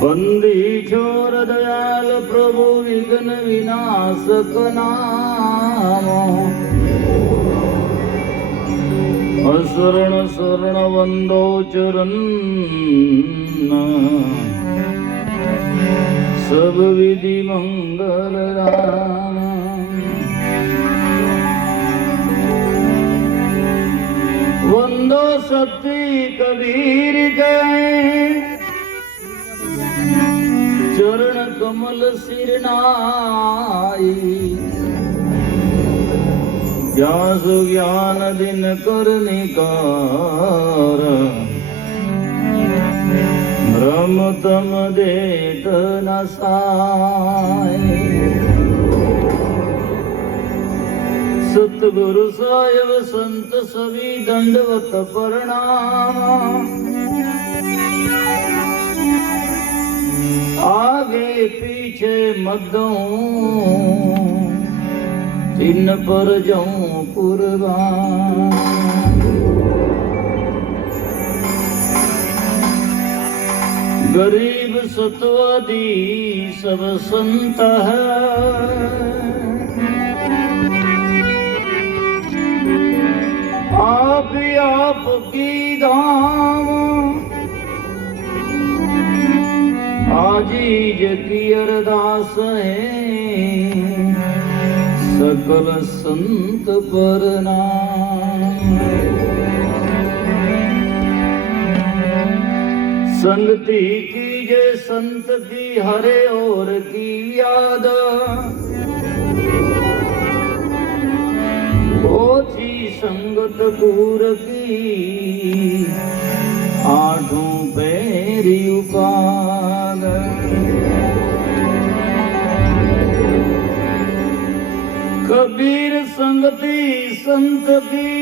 बंदी छोर दयाल प्रभु विघ्न विनाशक नाम शरण शरण वंदो चरण सब विधि मंगल राम वंदो सती कबीर के चरण कमल सिरनाई व्यास ज्ञान दिन करनिकार ब्रह्म तम देत न साय सतगुरु साहेब संत सभी दंडवत प्रणाम आगे पीछे मदों तीन पर जाऊं कुर्बान गरीब सतवादी सब संत है आप ही आप की धाम आजीज की अरदास है सकल संत प्रणाम संगति की जय संत की हरे और की याद ओछी संगत पूर की आठों पैरी उपाद कबीर संगति संत की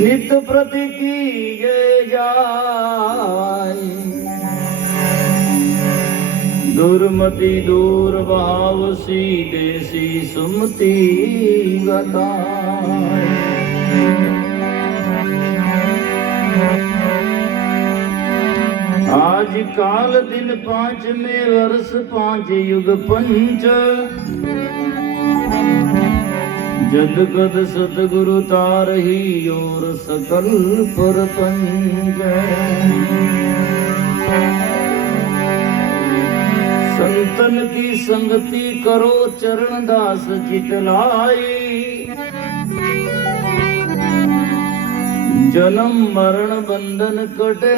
नित प्रति की जय जाय दुर्मति दूर भाव सीधे सी सुमति बताए आज काल दिन 5 में वर्ष 5 युग पंच जद गद सतगुरु तारही और सकल परपंच संतन की संगति करो चरण दास चितलाई जन्म मरण बंधन कटे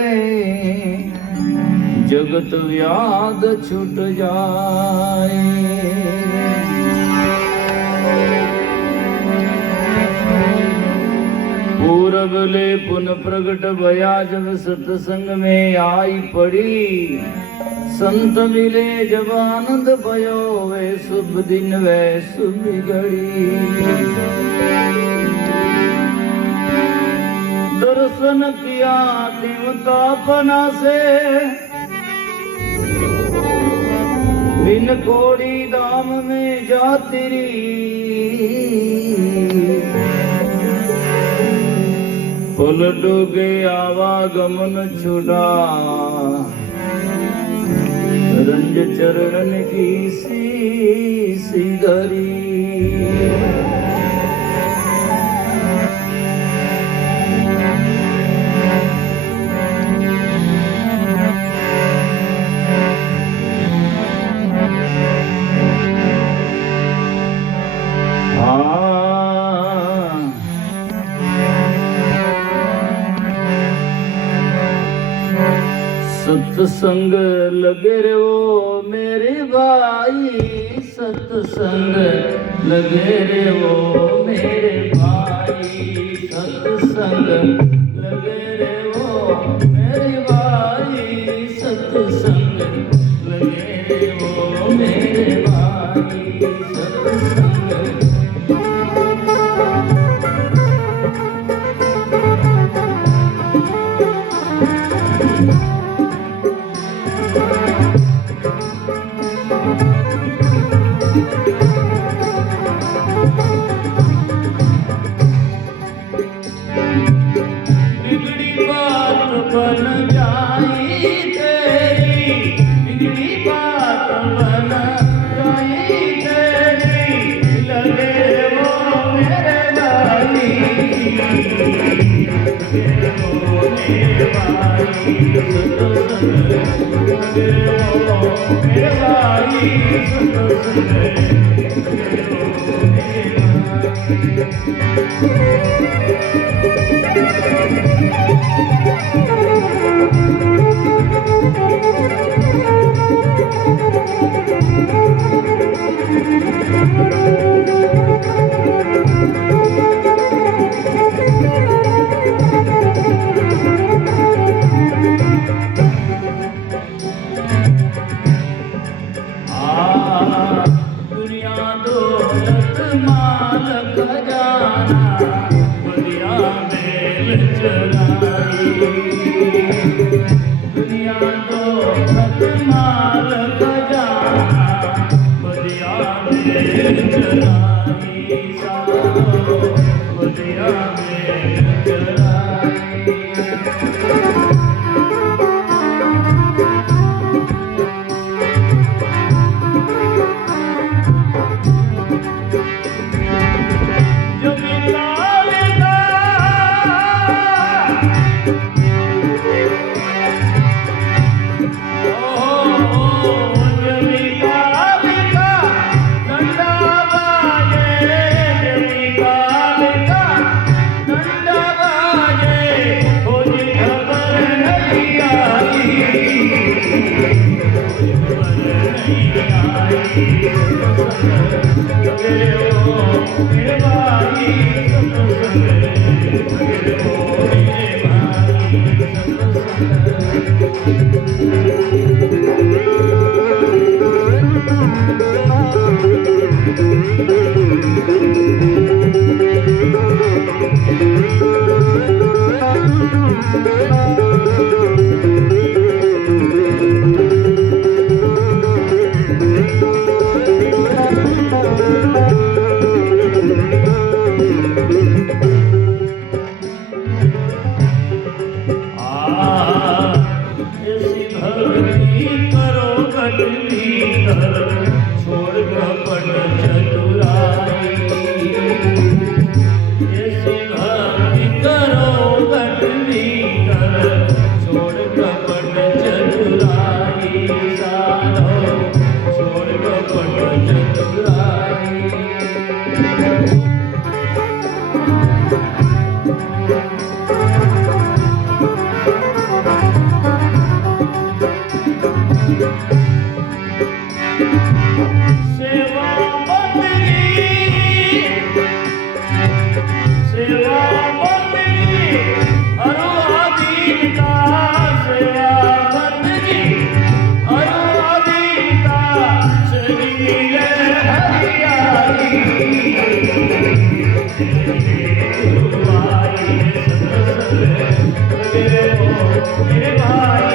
जगत व्याध छूट जाए पूरब ले पुन प्रगट भया जब सत्संग में आई पड़ी संत मिले जब आनंद भयो वे शुभ दिन वे शुभ घड़ी दर्शन किया देवतापना से बिन कोड़ी दाम में जातिरी पलटोगे आवागमन छुड़ा रंज चरण की सी धरी सत्संग लगे रे वो मेरे भाई सत्संग लगे रे वो मेरे भाई सत्संग लगे रे वो मेरे भाई सत्संग लगे रे वो मेरे भाई सत्संग जाई तेरी बिगड़ी बात बन जाई तेरी लगे वो मेरे भाई लगे वो मेरे भाई सतसंग लगे वो मेरे भाई सतसंग लगे वो मेरे दुनिया दौलत माल खजाना बढ़िया मेल चलाई दुनिया दौलत माल खजाना बढ़िया मेल चलाई सारो बढ़िया मेल चलाई मेरे भाई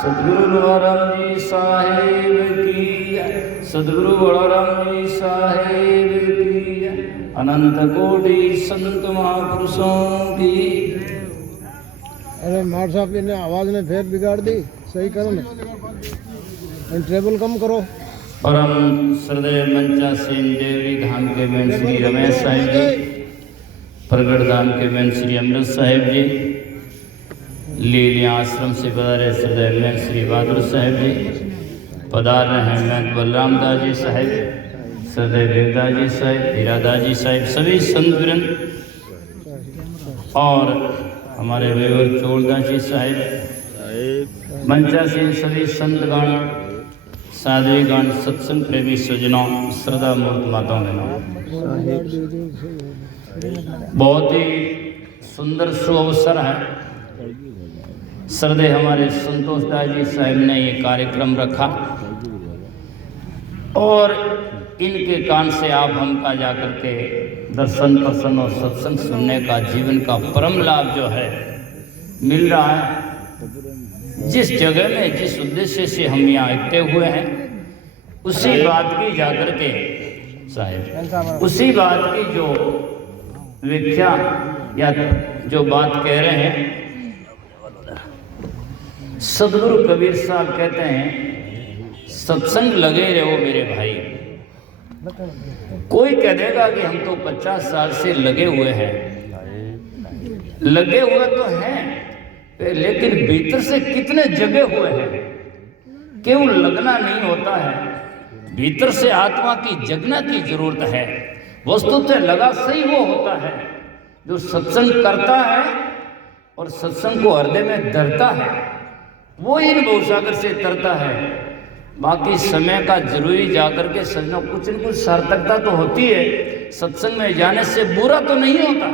सतगुरु बलराम जी साहेब की सतगुरु बलराम जी साहेब की अनंत कोटि संत महापुरुषों की। अरे मार साहब ने आवाज ने फिर बिगाड़ दी, सही करो ना, ट्रेबल कम करो। परम श्रद्धेय मंचा सेन देवरी धाम के बेन श्री रमेश साहिब जी, प्रगट धाम के बेन श्री अमृत साहिब जी, लीलिया आश्रम से पधारे श्रद्धेय महंत श्री बहादुर साहिब जी, पधार रहे हैं महंत बलराम दास जी साहिब, श्रद्धेय देवदास जी साहिब, हीरादास जी साहिब, सभी संत वृंद और हमारे वेवर चोरदास जी साहिब, मंचा से सभी संतगण, साध्वीगण, सत्संग प्रेमी सज्जनों, श्रद्धा मूर्त माताओं ने बहुत ही सुंदर सुअवसर है। श्रद्धेय हमारे संतोष दास जी साहिब ने ये कार्यक्रम रखा और इनके कान से आप हमका जाकर के दर्शन प्रसन्न और सत्संग सुनने का जीवन का परम लाभ जो है मिल रहा है। जिस जगह में जिस उद्देश्य से हम यहाँ आते हुए हैं उसी बात की जाकर के साहिब, उसी बात की जो व्याख्या या जो बात कह रहे हैं, सदगुरु कबीर साहब कहते हैं सत्संग लगे रहो मेरे भाई। कोई कह देगा कि हम तो 50 साल से लगे हुए हैं, लगे हुए तो हैं, लेकिन भीतर से कितने जगे हुए हैं? क्यों लगना नहीं होता है? भीतर से आत्मा की जगना की जरूरत है। वस्तुतः लगा सही वो होता है जो सत्संग करता है और सत्संग को हृदय में धरता है, वो इन भवसागर से तरता है। बाकी समय का जरूरी जाकर के सज्जनों कुछ न कुछ सार्थकता तो होती है, सत्संग में जाने से बुरा तो नहीं होता,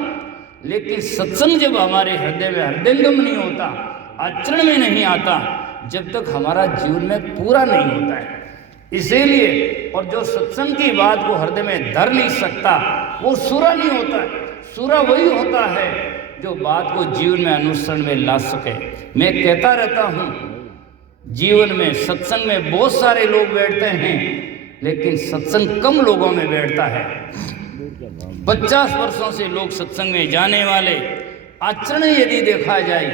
लेकिन सत्संग जब हमारे हृदय में हृदयंगम नहीं होता, आचरण में नहीं आता, जब तक हमारा जीवन में पूरा नहीं होता है। इसीलिए और जो सत्संग की बात को हृदय में धर नहीं सकता वो सूरा नहीं होता है। सूरा वही होता है जो बात को जीवन में अनुसरण में ला सके। मैं कहता रहता हूँ जीवन में सत्संग में बहुत सारे लोग बैठते हैं, लेकिन सत्संग कम लोगों में बैठता है। 50 वर्षों से लोग सत्संग में जाने वाले, आचरण यदि देखा जाए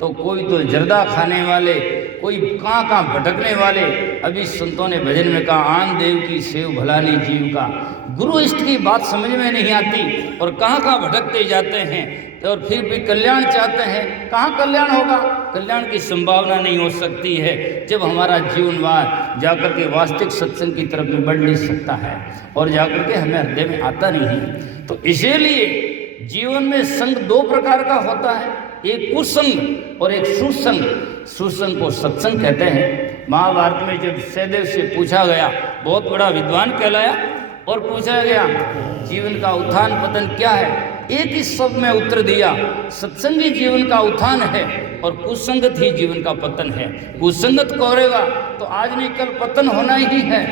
तो कोई तो जर्दा खाने वाले, कोई कहाँ भटकने वाले। अभी संतों ने भजन में कहा आन देव की सेव भलानी जीव का। गुरु इष्ट की बात समझ में नहीं आती और कहाँ भटकते जाते हैं और फिर भी कल्याण चाहते हैं। कहाँ कल्याण होगा? कल्याण की संभावना नहीं हो सकती है जब हमारा जीवनवाद जाकर के वास्तविक सत्संग की तरफ में बढ़ नहीं सकता है और जाकर के हमें हृदय में आता नहीं है। तो इसीलिए जीवन में संग 2 प्रकार का होता है, एक कुसंग और एक सुसंग। सुसंग को सत्संग कहते हैं। महाभारत में जब सहदेव से पूछा गया, बहुत बड़ा विद्वान कहलाया, और पूछा गया जीवन का उत्थान पतन क्या है, एक ही शब्द में उत्तर दिया, सत्संग ही जीवन का उत्थान है और कुसंगत ही जीवन का पतन है। कुसंगत करेगा तो आज नहीं कल पतन होना ही है,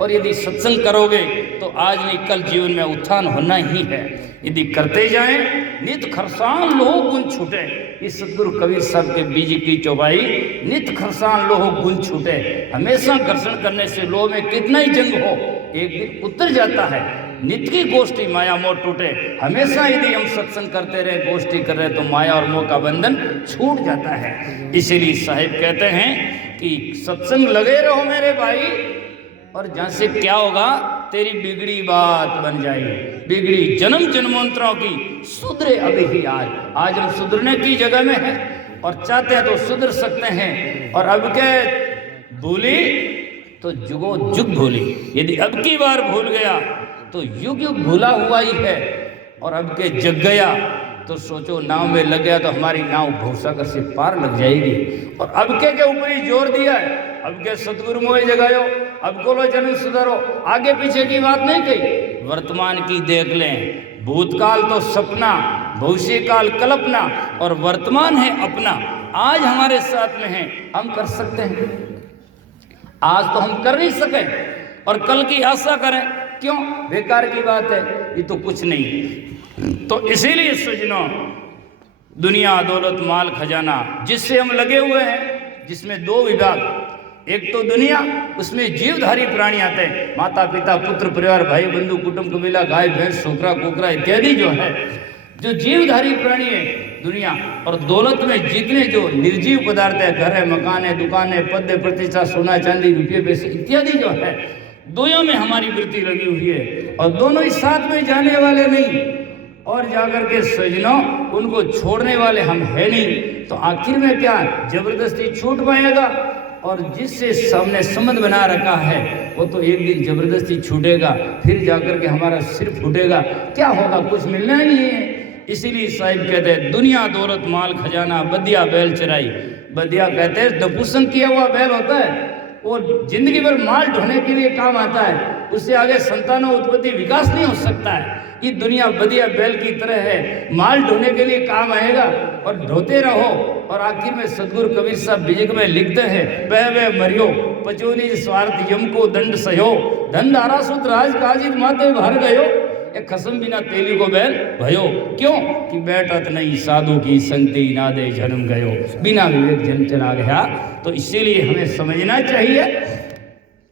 और यदि सत्संग करोगे तो आज नहीं कल जीवन में उत्थान होना ही है। यदि करते जाएं नित खरसान लोहो गुण छूटे। इस सदगुरु कबीर साहब के बीज की चौपाई, नित खरसान लोहो गुण छूटे। हमेशा घर्षण करने से लोह में कितना ही जंग हो एक दिन उतर जाता है। नित्य की गोष्ठी माया मोह टूटे। हमेशा यदि हम सत्संग करते रहे, गोष्ठी कर रहे, तो माया और मोह का बंधन छूट जाता है। इसीलिए साहिब कहते हैं कि सत्संग लगे रहो मेरे भाई, और जहां से क्या होगा, तेरी बिगड़ी बात बन जाएगी। बिगड़ी जन्म जन्मांतरों की सुधरे अभी ही आज हम सुधरने की जगह में हैं और चाहते हैं तो सुधर सकते हैं। और अब के भूली तो जुगो जुग भूली। यदि अब की बार भूल गया तो युग युग भूला हुआ ही है। और अब के जग गया तो सोचो नाव में लग गया तो हमारी नाव भवसागर से पार लग जाएगी। और अब के ऊपर ही जोर दिया है, अब के सतगुरु मोह जगायो, अब को जन्म सुधारो। आगे पीछे की बात नहीं कही, वर्तमान की देख लें। भूतकाल तो सपना, भविष्य काल कल्पना, और वर्तमान है अपना। आज हमारे साथ में है, हम कर सकते हैं। आज तो हम कर नहीं सके और कल की आशा करें, क्यों? बेकार की बात है, ये तो कुछ नहीं। तो इसीलिए सज्जनों, दुनिया दौलत माल खजाना जिससे हम लगे हुए हैं, जिसमें दो विभाग, एक तो दुनिया, उसमें जीवधारी प्राणी आते हैं, माता पिता पुत्र परिवार भाई बंधु कुटुंब कबीला गाय भैंस छोकरा कुकरा इत्यादि जो है, जो जीवधारी प्राणी है दुनिया। और दौलत में जितने जो निर्जीव पदार्थ है, घर है, मकान है, दुकान है, पद है, प्रतिष्ठा, सोना चांदी रुपये पैसे इत्यादि जो है, दोनों में हमारी वृत्ति लगी हुई है और दोनों ही साथ में जाने वाले नहीं। और जाकर के सजनों उनको छोड़ने वाले हम है नहीं। तो आखिर में क्या, जबरदस्ती छूट पाएगा। और जिससे सबने संबंध बना रखा है वो तो एक दिन जबरदस्ती छूटेगा, फिर जाकर के हमारा सिर फूटेगा। क्या होगा, कुछ मिलना ही नहीं है। इसीलिए साहिब कहते हैं दुनिया दौलत माल खजाना बदिया बैल चराई। बदिया कहते हैं नपुंसक किया हुआ बैल होता है, वो जिंदगी भर माल ढोने के लिए काम आता है, उससे आगे संतानों उत्पत्ति विकास नहीं हो सकता है। ये दुनिया बदिया बैल की तरह है, माल ढोने के लिए काम आएगा और ढोते रहो। और आखिर में सदगुरु कबीर साहब बिजक में लिखते हैं, बह वे मरियो पचोनी स्वार्थ यम को दंड सहो, धन धारा सूत्र राज काजित माते भर गयो, एक खसम बिना तेली को बैल भयो। क्यों कि बैठत नहीं साधु की संगति नादे जन्म गयो, बिना विवेक जन्म चला गया। तो इसीलिए हमें समझना चाहिए,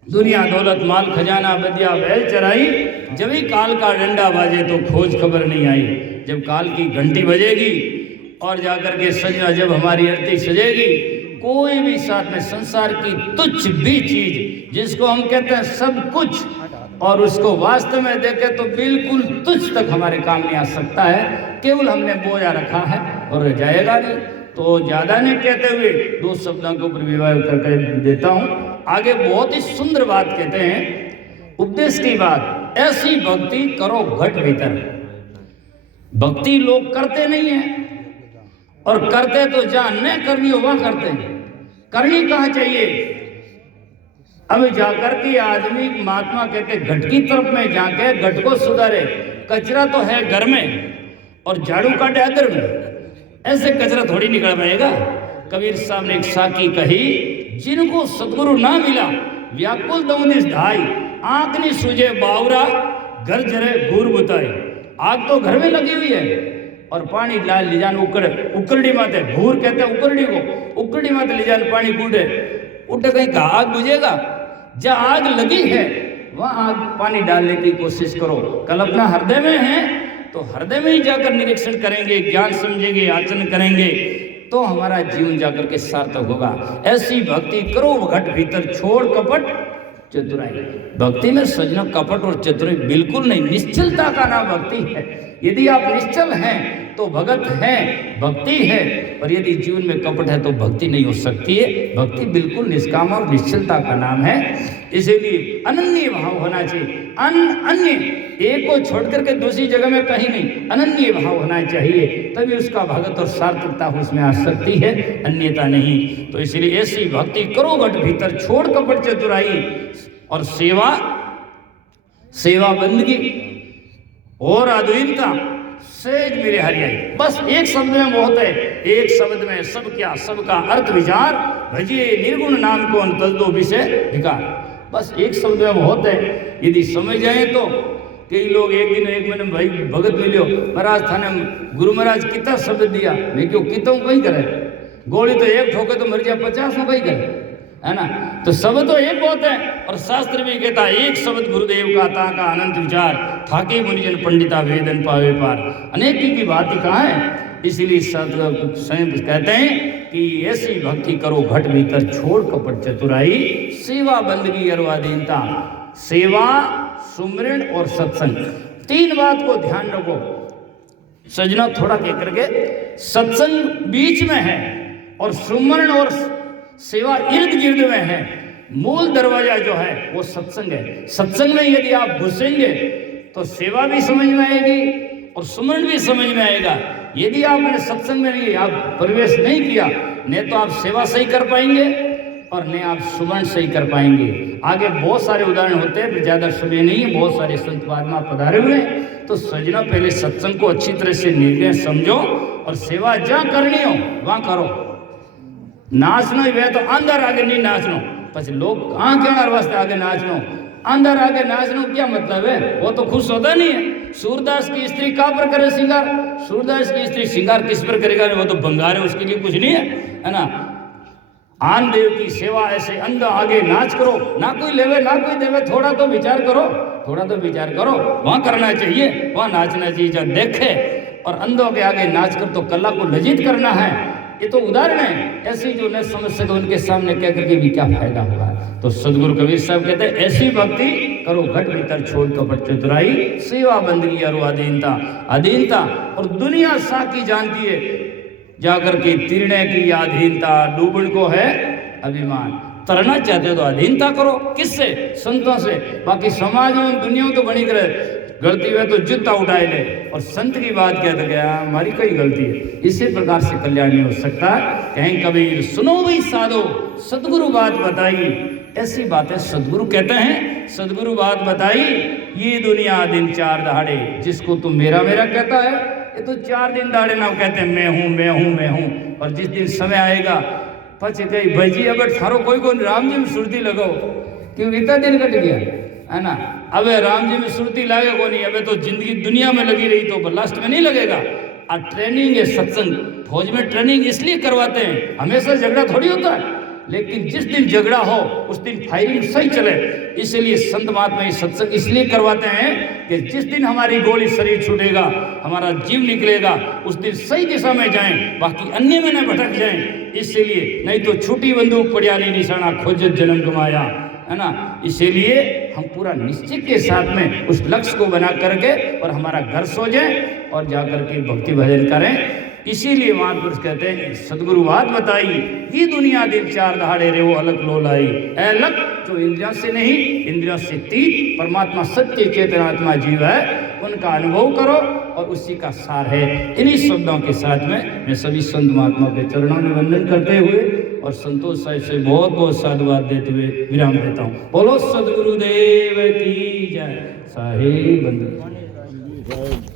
दुनिया दौलत माल खजाना बदिया बैल चराई। जब ही काल का डंडा बाजे तो खोज खबर नहीं आई। जब काल की घंटी बजेगी और जाकर के सजना जब हमारी आरती सजेगी, कोई भी साथ में संसार की तुच्छ भी चीज जिसको हम कहते हैं सब कुछ, और उसको वास्तव में देखें तो बिल्कुल तुच्छ तक हमारे काम नहीं आ सकता है। केवल हमने बोया रखा है और जाएगा नहीं। तो ज्यादा नहीं कहते हुए दो शब्दों के ऊपर विवाह करके देता हूँ। आगे बहुत ही सुंदर बात कहते हैं, उपदेश की बात, ऐसी भक्ति करो घट भीतर। भक्ति लोग करते नहीं है, और करते तो जहां न करनी हो वहां करते हैं। करनी कहाँ चाहिए? अब जाकर के आदमी महात्मा कहते घट की तरफ में जाके घट को सुधारे। कचरा तो है घर में और झाड़ू काटे अदर में, ऐसे कचरा थोड़ी निकल पाएगा। कबीर साहब ने एक साकी कही, जिनको सतगुरु ना मिला व्याकुल दौदिस ढाई, आंख नहीं सूझे बावरा घर जरे घूर बुताई। आग तो घर में लगी हुई है और पानी लाल लिजान उकरड़ी माते, घूर कहते हैं उकरड़ी को, उकरड़ी माते लिजान पानी कूटे उठे, कहीं का आग बुझेगा? जहाँ आग लगी है वहाँ आग पानी डालने की कोशिश करो। कल्पना हृदय में है तो हृदय में ही जाकर निरीक्षण करेंगे, ज्ञान समझेंगे, आचरण करेंगे, तो हमारा जीवन जाकर के सार्थक होगा। ऐसी भक्ति करो घट भीतर छोड़ कपट चतुराई। भक्ति में सजना कपट और चतुराई बिल्कुल नहीं, निश्चलता का नाम भक्ति है। यदि आप निश्चल हैं तो भगत है, भक्ति है। और यदि जीवन में कपट है तो भक्ति नहीं हो सकती है। भक्ति बिल्कुल निष्काम और निश्चलता का नाम है। इसीलिए अनन्य भाव होना चाहिए। अन्य एक को छोड़ करके दूसरी जगह में कहीं नहीं, अनन्य भाव होना चाहिए, तभी उसका भगत और सार्थकता उसमें आ सकती है, अन्यथा नहीं। तो इसलिए ऐसी भक्ति करो घट भीतर छोड़ कपट चतुराई। और सेवा बंदगी और अद्वैतता सेज मेरे हरियाई। बस एक शब्द में बहुत है, एक शब्द में सब क्या, सबका अर्थ विचार, भजिए निर्गुण नाम को तज दो विषय विकार। बस एक शब्द में बहुत है, यदि समझ जाए तो। कई लोग एक दिन एक महीने भाई भगत मिलो महाराज थाने गुरु महाराज कितना शब्द दिया, मैं क्यों कितना कहीं करे, गोली तो एक ठोके तो मर जाए 50 में कहीं करे, है ना। तो शब्द तो एक बहुत है, और शास्त्र भी कहता है एक शब्द गुरुदेव का ता का अनंत विचार, थाके मुनिजन पंडिता वेदन पावे पार। अनेक की बात ही कहाँ है, इसीलिए स्वयं कहते हैं कि ऐसी भक्ति करो घट भीतर छोड़ कपट चतुराई, सेवा बंदगी अरवादीनता, सेवा सुमरण और सत्संग, तीन बात को ध्यान रखो सजना। थोड़ा कह करके सत्संग बीच में है और सुमरण और सेवा इर्द गिर्द में है। मूल दरवाजा जो है वो सत्संग है। सत्संग में यदि आप घुसेंगे तो सेवा भी समझ में आएगी और सुमरण भी समझ में आएगा। यदि आपने सत्संग में नहीं आप प्रवेश नहीं किया, न तो आप सेवा सही कर पाएंगे और न आप सुमरण सही कर पाएंगे। आगे बहुत सारे उदाहरण होते हैं, ज्यादा समय नहीं है, बहुत सारे संत महात्मा पधारे हुए हैं। तो सजना पहले सत्संग को अच्छी तरह से निर्णय समझो और सेवा जहाँ करनी हो वहां करो। नाचना ही तो अंदर आगे नहीं नाचनो, પછી लोग कहाँ क्या वास्ते आगे नाचनो, अंदर आगे नाचनो क्या मतलब है, वो तो खुश होता नहीं है। सूरदास की स्त्री कहाँ पर करे श्रृंगार, सूरदास की स्त्री श्रृंगार किस पर करेगा, वो तो बंगार है, उसके लिए कुछ नहीं है ना। आन देव की सेवा ऐसे अंदर आगे नाच करो, ना कोई लेवे ना कोई देवे, थोड़ा तो विचार करो, थोड़ा तो विचार करो, वहां करना चाहिए, वहां नाचना चाहिए। जब देखे और अंधों के आगे नाच कर तो कला को लज्जित करना है, ये तो उदाहरण है। ऐसी जो न समझ सके उनके सामने कह करके भी क्या फायदा होगा। तो सदगुरु कबीर साहब कहते हैं ऐसी भक्ति करो घट भीतर छोड़ कपट चतुराई, सेवा बंदगी और अधीनता, अधीनता और दुनिया साकी जानती है जाकर के तीर्णे की अधीनता, डूबण को है अभिमान। तरना चाहते हो तो अधीनता करो, किससे, संतों से। बाकी समाज में दुनिया में तो बनी करे, गलती हुए तो जूता उठाए ले, और संत की बात कहते गया हमारी कोई गलती है। इसी प्रकार से कल्याण नहीं हो सकता। कहें कबीर सुनो भाई साधो सदगुरु बात बताई, ऐसी बातें सदगुरु कहते हैं। सदगुरु बात बताई, ये दुनिया दिन चार दहाड़े, जिसको तुम मेरा मेरा कहता है ये तो 4 दिन दाड़े ना कहते हैं मैं हूं मैं हूं मैं हूं। और जिस दिन समय आएगा पछ कही भाईजी अब थारो कोई राम जी में सुरती लगाओ, क्यों इतना दिन कट गया है ना। अब राम जी में सुरती लागे को नहीं, अब तो जिंदगी दुनिया में लगी रही तो लास्ट में नहीं लगेगा। और ट्रेनिंग है सत्संग, फौज में ट्रेनिंग इसलिए करवाते हैं, हमेशा झगड़ा थोड़ी होता है, लेकिन जिस दिन झगड़ा हो उस दिन फायरिंग सही चले। इसलिए संत महात्मा ये सत्संग इसलिए करवाते हैं कि जिस दिन हमारी गोली शरीर छूटेगा, हमारा जीव निकलेगा, उस दिन सही दिशा में जाएं, बाकी अन्य में न भटक जाएं। इसलिए नहीं तो छूटी बंदूक पड़ियाली निशाना खोजत जन्म कमाया, है ना। इसीलिए हम पूरा निश्चित के साथ में उस लक्ष्य को बना करके और हमारा घर सो जाए और जाकर के भक्ति भजन करें। इसीलिए महापुरुष कहते हैं सदगुरु बात बताई, ये दुनिया दिन चार दहाड़े रे वो अलग लो लाई। अलग जो इंद्रियों से नहीं, इंद्रियों से तीत परमात्मा सत्य चेतनात्मा जीव है, उनका अनुभव करो और उसी का सार है। इन्हीं शब्दों के साथ में मैं सभी संत महात्मा के चरणों में वंदन करते हुए और संतोष साहिब से बहुत बहुत साधुवाद देते हुए विराम देता हूँ। बोलो सदगुरुदेव की जय। साहेब बंदन।